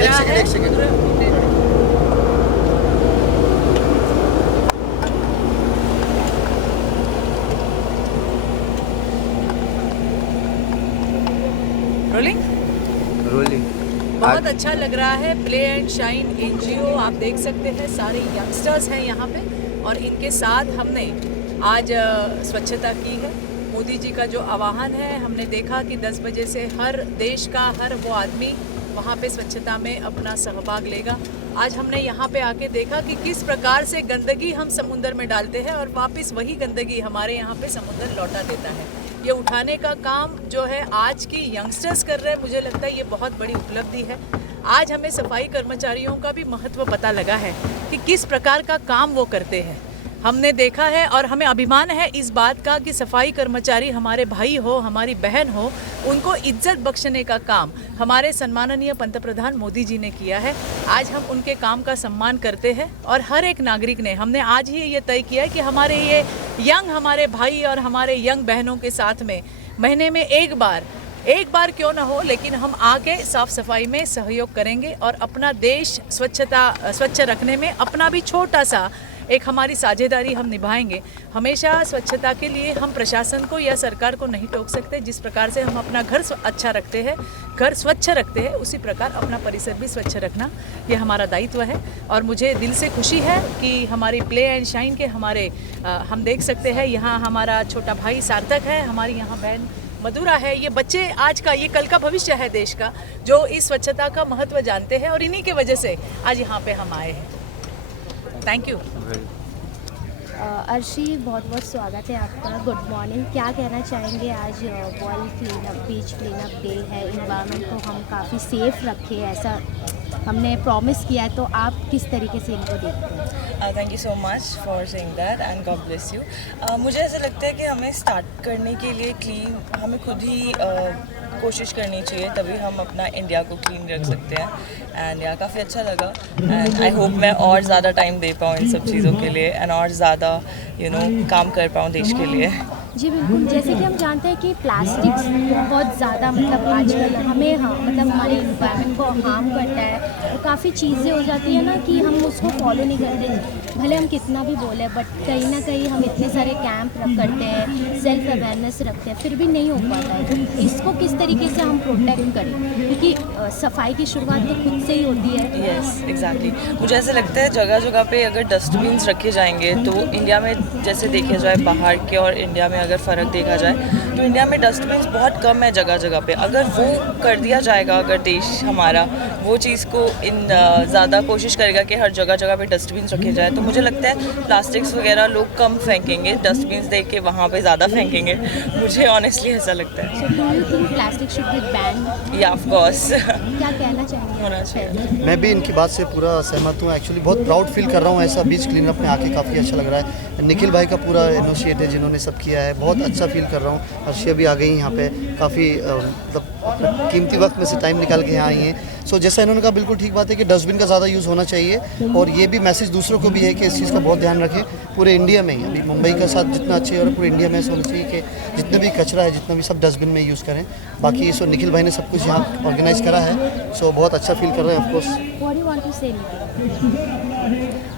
रहा है। एक सेकंड। रोलिंग। बहुत अच्छा लग रहा है। प्ले एंड शाइन एनजीओ आप देख सकते हैं, सारे यंगस्टर्स हैं यहाँ पे और इनके साथ हमने आज स्वच्छता की है। मोदी जी का जो आह्वान है, हमने देखा कि 10 बजे से हर देश का हर वो आदमी वहाँ पे स्वच्छता में अपना सहभाग लेगा। आज हमने यहाँ पे आके देखा कि किस प्रकार से गंदगी हम समुद्र में डालते हैं और वापस वही गंदगी हमारे यहाँ पे समुद्र लौटा देता है। ये उठाने का काम जो है आज की यंगस्टर्स कर रहे हैं, मुझे लगता है ये बहुत बड़ी उपलब्धि है। आज हमें सफाई कर्मचारियों का भी महत्व पता लगा है कि किस प्रकार का काम वो करते हैं। हमने देखा है और हमें अभिमान है इस बात का कि सफाई कर्मचारी हमारे भाई हो, हमारी बहन हो, उनको इज्जत बख्शने का काम हमारे सम्माननीय पंतप्रधान मोदी जी ने किया है। आज हम उनके काम का सम्मान करते हैं और हर एक नागरिक ने, हमने आज ही ये तय किया है कि हमारे ये हमारे भाई और हमारे यंग बहनों के साथ में महीने में एक बार क्यों ना हो, लेकिन हम आके साफ सफाई में सहयोग करेंगे और अपना देश स्वच्छ रखने में अपना भी छोटा सा एक हमारी साझेदारी हम निभाएंगे। हमेशा स्वच्छता के लिए हम प्रशासन को या सरकार को नहीं टोक सकते। जिस प्रकार से हम अपना घर अच्छा रखते हैं, घर स्वच्छ रखते हैं, उसी प्रकार अपना परिसर भी स्वच्छ रखना ये हमारा दायित्व है। और मुझे दिल से खुशी है कि हमारी प्ले एंड शाइन के हम देख सकते हैं यहाँ हमारा छोटा भाई सार्थक है, हमारी यहाँ बहन मधुरा है। ये बच्चे आज का, ये कल का भविष्य है देश का, जो इस स्वच्छता का महत्व जानते हैं और इन्हीं की वजह से आज यहाँ पे हम आए हैं। Thank you. अर्शी, बहुत बहुत स्वागत है आपका। Good morning. क्या कहना चाहेंगे, आज वर्ल्ड क्लीनअप, बीच क्लीनअप डे है, इन्वायरमेंट को हम काफ़ी सेफ रखें ऐसा हमने प्रॉमिस किया है, तो आप किस तरीके से इनको देखते हैं? Thank you so much for saying that and God bless you. मुझे ऐसा लगता है कि हमें स्टार्ट करने के लिए हमें खुद ही कोशिश करनी चाहिए, तभी हम अपना इंडिया को क्लीन रख सकते हैं। एंड या काफ़ी अच्छा लगा एंड आई होप मैं और ज़्यादा टाइम दे पाऊँ इन सब चीज़ों के लिए एंड और ज़्यादा काम कर पाऊँ देश के लिए। जी बिल्कुल। जैसे कि हम जानते हैं कि प्लास्टिक्स बहुत ज़्यादा आजकल हमें हमारे इन्वायरमेंट को हार्म करता है, और काफ़ी चीज़ें हो जाती है ना कि हम उसको फॉलो नहीं करते, भले हम कितना भी बोले, बट कहीं ना कहीं हम इतने सारे कैंप करते हैं, सेल्फ अवेयरनेस रखते हैं, फिर भी नहीं हो पाता है। तो इसको किस तरीके से हम प्रोटेक्ट करें, क्योंकि सफाई की शुरुआत तो खुद से ही होती है। Yes exactly. मुझे ऐसा लगता है जगह जगह पे अगर डस्टबिन्स रखे जाएंगे, तो इंडिया में जैसे देखा जाए बाहर के और इंडिया में अगर फ़र्क देखा जाए, तो इंडिया में डस्टबिन्स बहुत कम है जगह जगह पे। अगर वो कर दिया जाएगा, अगर देश हमारा वो चीज़ को ज़्यादा कोशिश करेगा कि हर जगह जगह पे डस्टबिन्स रखे जाए, तो मुझे लगता है प्लास्टिक्स वगैरह लोग कम फेंकेंगे, डस्टबिन्स देख के वहाँ पे ज़्यादा फेंकेंगे। मुझे ऑनेस्टली ऐसा लगता है। So, do you think plastic should be banned? या ऑफ कोर्स। क्या कहना चाहेंगे? होना चाहिए। मैं भी इनकी बात से पूरा सहमत हूँ। एक्चुअली बहुत प्राउड फील कर रहा हूँ, ऐसा बीच क्लीनअप में आके काफ़ी अच्छा लग रहा है। निखिल भाई का पूरा इनिशिएटिव जिन्होंने सब किया है, बहुत अच्छा फील कर रहा हूँ। अर्शिया भी आ गई यहाँ पे, काफ़ी मतलब कीमती वक्त में से टाइम निकाल के यहाँ आई हैं। सो जैसा इन्होंने कहा, बिल्कुल ठीक बात है कि डस्टबिन का ज़्यादा यूज़ होना चाहिए, और ये भी मैसेज दूसरों को भी है कि इस चीज़ का बहुत ध्यान रखें। पूरे इंडिया में ही, अभी मुंबई का साथ जितना अच्छे है और पूरे इंडिया में ऐसा होना चाहिए कि जितने भी कचरा है, जितना भी सब डस्टबिन में यूज़ करें। बाकी सो निखिल भाई ने सब कुछ यहाँ ऑर्गेनाइज़ करा है, सो बहुत अच्छा फील कर रहे हैं of course. What do you want to say,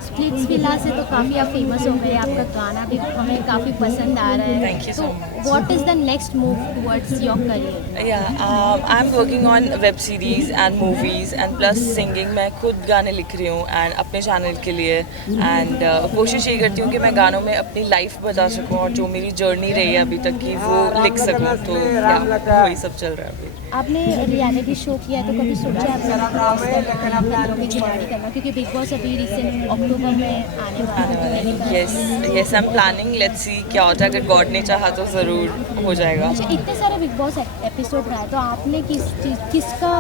splits villa से तो काफ़ी आप फेमस हो गए, आपका गाना भी हमें काफ़ी पसंद आ रहा है। Thank you so much. What is the next move towards your career? I'm working on web series and movies and plus singing. मैं खुद गाने लिख रही हूँ एंड अपने चैनल के लिए, एंड कोशिश ये करती हूँ कि मैं गानों में अपनी लाइफ बता सकूँ और जो मेरी जर्नी रही है अभी तक की वो लिख सकूँ। तो वही सब चल रहा है अभी। आपने रियलिटी शो किया है, तो कभी सोचा आपने खिलाड़ी करना, क्योंकि बिग बॉस अभी रिसेंट अक्टूबर में आने वाला है? Yes I am planning, let's see क्या होता है। अगर गॉड ने चाहा तो ज़रूर हो जाएगा। अच्छा, इतने सारे बिग बॉस एपिसोड रहा है, तो आपने किसका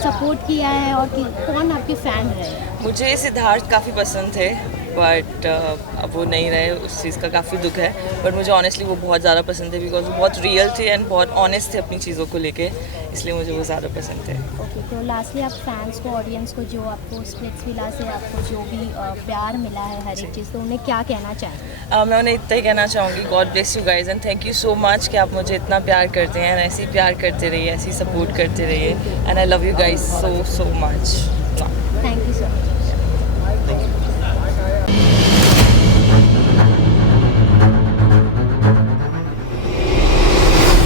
सपोर्ट किया है और कौन आपके फ़ैन रहे? मुझे सिद्धार्थ काफ़ी पसंद थे बट अब वो नहीं रहे, उस चीज़ का काफ़ी दुख है। बट मुझे ऑनेस्टली वो बहुत ज़्यादा पसंद थे बिकॉज वो बहुत रियल थे एंड बहुत ऑनेस्ट थे अपनी चीज़ों को लेके, इसलिए मुझे वो ज़्यादा पसंद थे। ओके, तो लास्टली आप फैंस को, ऑडियंस को, जो आपको स्प्लिट्सविला से आपको जो भी प्यार मिला है हर एक चीज़, तो उन्हें क्या कहना चाहें? मैं उन्हें इतना ही कहना चाहूँगी, God bless you guys and thank you so much कि आप मुझे इतना प्यार करते हैं, ऐसे ही प्यार करते रहिए, ऐसे ही सपोर्ट करते रहिए and I love you guys so much. Thank you so much.